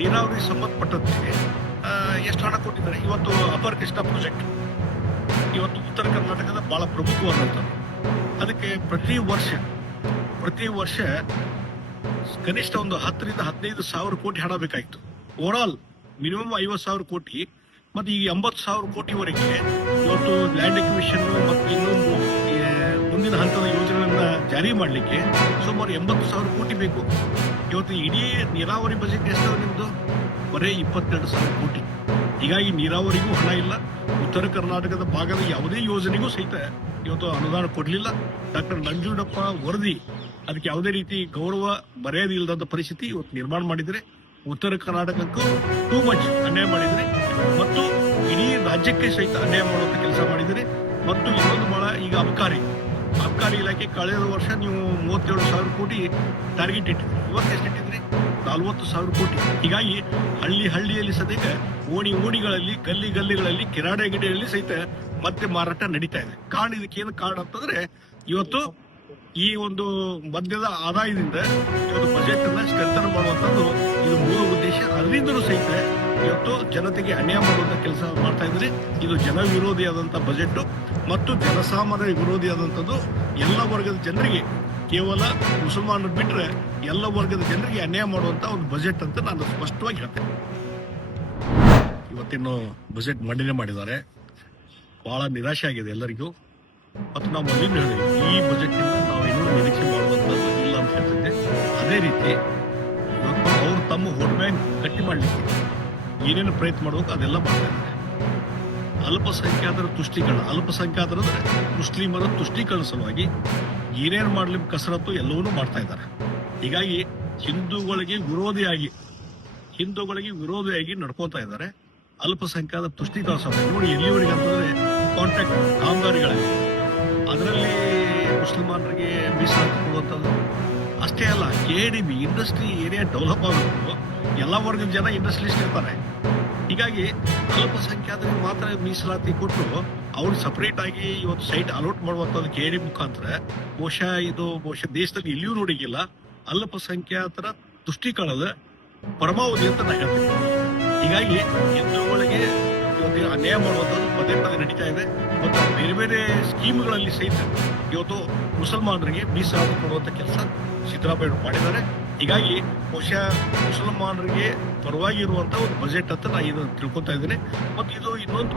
ನೀರಾವರಿ ಸಂಬಂಧಪಟ್ಟಂತೆ ಎಷ್ಟು ಹಣ ಕೊಟ್ಟಿದ್ದಾರೆ. ಇವತ್ತು ಅಪರ್ ಕೃಷ್ಣ ಪ್ರಾಜೆಕ್ಟ್ ಇವತ್ತು ಉತ್ತರ ಕರ್ನಾಟಕದ ಬಹಳ ಪ್ರಮುಖವಾದಂಥದ್ದು. ಅದಕ್ಕೆ ಪ್ರತಿ ವರ್ಷ ಕನಿಷ್ಠ ಒಂದು 10 ರಿಂದ 15 ಸಾವಿರ ಕೋಟಿ ಹಣ ಬೇಕಾಗಿತ್ತು. ಓವರ್ ಆಲ್ ಮಿನಿಮಮ್ 50,000 ಕೋಟಿ ಮತ್ತು ಈಗ 80,000 ಕೋಟಿವರೆಗೆ ಇವತ್ತು ಲ್ಯಾಂಡ್ ಎಕ್ವಿಷನ್ ಮತ್ತು ಇನ್ನೂ ಮುಂದಿನ ಹಂತದ ಯೋಜನೆಗಳನ್ನ ಜಾರಿ ಮಾಡಲಿಕ್ಕೆ ಸುಮಾರು 80,000 ಕೋಟಿ ಬೇಕು. ಇವತ್ತು ಇಡೀ ನೀರಾವರಿ ಬಜೆಟ್ ಎಷ್ಟು ನಿಮ್ಮದು? ಬರೀ 22,000 ಕೋಟಿ. ಹೀಗಾಗಿ ನೀರಾವರಿಗೂ ಹಣ ಇಲ್ಲ. ಉತ್ತರ ಕರ್ನಾಟಕದ ಭಾಗದ ಯಾವುದೇ ಯೋಜನೆಗೂ ಸಹಿತ ಇವತ್ತು ಅನುದಾನ ಕೊಡಲಿಲ್ಲ. ಡಾಕ್ಟರ್ ನಂಜುಂಡಪ್ಪ ವರದಿ ಅದಕ್ಕೆ ಯಾವುದೇ ರೀತಿ ಗೌರವ ಮರ್ಯಾದೆ ಇಲ್ಲದಂತ ಪರಿಸ್ಥಿತಿ ಇವತ್ತು ನಿರ್ಮಾಣ ಮಾಡಿದರೆ ಉತ್ತರ ಕರ್ನಾಟಕಕ್ಕೂ ಟೂ ಮಚ್ ಅನ್ಯಾಯ ಮಾಡಿದರೆ ಮತ್ತು ಇಡೀ ರಾಜ್ಯಕ್ಕೆ ಸಹಿತ ಅನ್ಯಾಯ ಮಾಡುವಂತ ಕೆಲಸ ಮಾಡಿದರೆ. ಮತ್ತು ಇನ್ನೊಂದು ಬಹಳ ಈಗ ಅಬಕಾರಿ ಇಲಾಖೆ ಕಳೆದ ವರ್ಷ ನೀವು 37,000 ಕೋಟಿ ಟಾರ್ಗೆಟ್ ಇಟ್ಟಿದ್ರಿ. ಇವತ್ತು ಎಷ್ಟು ಇಟ್ಟಿದ್ರಿ? 40,000 ಕೋಟಿ. ಹೀಗಾಗಿ ಹಳ್ಳಿಯಲ್ಲಿ ಸದ್ಯಕ್ಕ ಓಣಿಗಳಲ್ಲಿ ಗಲ್ಲಿಗಳಲ್ಲಿ ಗಿಡೆಯಲ್ಲಿ ಸಹಿತ ಮತ್ತೆ ಮಾರಾಟ ನಡೀತಾ ಇದೆ. ಇದಕ್ಕೇನು ಕಾರಣ ಅಂತಂದ್ರೆ ಇವತ್ತು ಈ ಒಂದು ಮದ್ಯದ ಆದಾಯದಿಂದ ಇವತ್ತು ಬಜೆಟ್ ಅನ್ನ ಸ್ಟ್ರೆಂಥನ್ ಮಾಡುವಂತದ್ದು ಇದು ಮೂಲ ಉದ್ದೇಶ. ಅದರಿಂದಲೂ ಸಹಿತ ಇವತ್ತು ಜನತೆಗೆ ಅನ್ಯಾಯ ಮಾಡುವಂತ ಕೆಲಸ ಮಾಡ್ತಾ ಇದ್ರೆ ಇದು ಜನ ವಿರೋಧಿಯಾದಂತ ಬಜೆಟ್ ಮತ್ತು ಜನಸಾಮಾನ್ಯ ವಿರೋಧಿಯಾದಂಥದ್ದು. ಎಲ್ಲ ವರ್ಗದ ಜನರಿಗೆ, ಕೇವಲ ಮುಸಲ್ಮಾನರು ಬಿಟ್ಟರೆ ಎಲ್ಲ ವರ್ಗದ ಜನರಿಗೆ ಅನ್ಯಾಯ ಮಾಡುವಂತ ಒಂದು ಬಜೆಟ್ ಅಂತ ನಾನು ಸ್ಪಷ್ಟವಾಗಿ ಹೇಳ್ತೇನೆ. ಇವತ್ತಿನ್ನು ಬಜೆಟ್ ಮಂಡನೆ ಮಾಡಿದ್ದಾರೆ. ಬಹಳ ನಿರಾಶೆ ಆಗಿದೆ ಎಲ್ಲರಿಗೂ. ಮತ್ತು ನಾವು ಮೊದಲಿಂದ ಹೇಳಿದ್ವಿ, ಈ ಬಜೆಟ್ ಇಂದ ನಾವು ಇನ್ನೂ ನಿರೀಕ್ಷೆ ಮಾಡುವಂಥದ್ದು ಇಲ್ಲ ಅಂತ ಹೇಳ್ತಿದ್ದೆ. ಅದೇ ರೀತಿ ಇವತ್ತು ಅವರು ತಮ್ಮ ವೋಟ್ ಬ್ಯಾಂಕ್ ಗಟ್ಟಿ ಮಾಡಲಿಕ್ಕೆ ಏನೇನು ಪ್ರಯತ್ನ ಮಾಡಬೇಕು ಅದೆಲ್ಲ ಮಾಡ್ತಾ ಇದ್ದಾರೆ. ಅಲ್ಪಸಂಖ್ಯಾತರ ಅಲ್ಪಸಂಖ್ಯಾತರಂದ್ರೆ ಮುಸ್ಲಿಮರ ತುಷ್ಟೀಕರಣ ಸಲುವಾಗಿ ಏನೇನು ಮಾಡ್ಲಿಕ್ಕೆ ಕಸರತ್ತು ಎಲ್ಲವನ್ನೂ ಮಾಡ್ತಾ ಇದ್ದಾರೆ. ಹೀಗಾಗಿ ಹಿಂದೂಗಳಿಗೆ ವಿರೋಧಿಯಾಗಿ ನಡ್ಕೋತಾ ಇದ್ದಾರೆ. ಅಲ್ಪಸಂಖ್ಯಾತ ತುಷ್ಟೀಕರಣ ಸಲುವಾಗಿ ನೋಡಿ ಎಲ್ಲಿವರೆಗೆ ಅಂತಂದ್ರೆ ಕಾಂಟ್ರಾಕ್ಟ್ ಕಾಮಗಾರಿಗಳಲ್ಲಿ ಅದರಲ್ಲಿ ಮುಸಲ್ಮಾನರಿಗೆ ಮೀಸಲಾತಿ ಕೊಡುವಂಥದ್ದು ಅಷ್ಟೇ ಅಲ್ಲ. KDB ಇಂಡಸ್ಟ್ರಿ ಏರಿಯಾ ಡೆವಲಪ್ ಆಗಬೇಕು. ಎಲ್ಲ ವರ್ಗದ ಜನ ಇಂಡಸ್ಟ್ರಿಯಲಿಸ್ಟ್ ಇರ್ತಾರೆ. ಹೀಗಾಗಿ ಅಲ್ಪಸಂಖ್ಯಾತರಿಗೆ ಮಾತ್ರ ಮೀಸಲಾತಿ ಕೊಟ್ಟು ಅವ್ರು ಸಪರೇಟ್ ಆಗಿ ಇವತ್ತು ಸೈಟ್ ಅಲೋಟ್ ಮಾಡುವಂಥದ್ದು KDB ಮುಖಾಂತರ ಬಹುಶಃ ದೇಶದಲ್ಲಿ ಎಲ್ಲಿಯೂ ನೋಡಿಗಿಲ್ಲ. ಅಲ್ಪಸಂಖ್ಯಾತರ ತುಷ್ಟೀಕರಣದ ಪರಮಾವಧಿ ಅಂತ ನಾ ಹೇಳ್ತೀನಿ. ಹೀಗಾಗಿ ಹಿಂದೂಗಳಿಗೆ ಇವತ್ತು ಅನ್ಯಾಯ ಮಾಡುವಂಥದ್ದು ಪದೇ ನಡೀತಾ ಇದೆ. ಮತ್ತು ಬೇರೆ ಸ್ಕೀಮ್ಗಳಲ್ಲಿ ಸಹಿತ ಇವತ್ತು ಮುಸಲ್ಮಾನರಿಗೆ ಮೀಸಲಾತಿ ಕೊಡುವಂತ ಕೆಲಸ ಸಿದ್ದರಾಮಯ್ಯ ಮಾಡಿದ್ದಾರೆ. ಹೀಗಾಗಿ ಬಹುಶಃ ಮುಸಲ್ಮಾನರಿಗೆ ಪರವಾಗಿ ಇರುವಂತ ಒಂದು ಬಜೆಟ್ ಅಂತ ನಾನು ಇದನ್ನು ತಿಳ್ಕೊತಾ ಇದ್ದೇನೆ. ಮತ್ತು ಇದು ಇನ್ನೊಂದು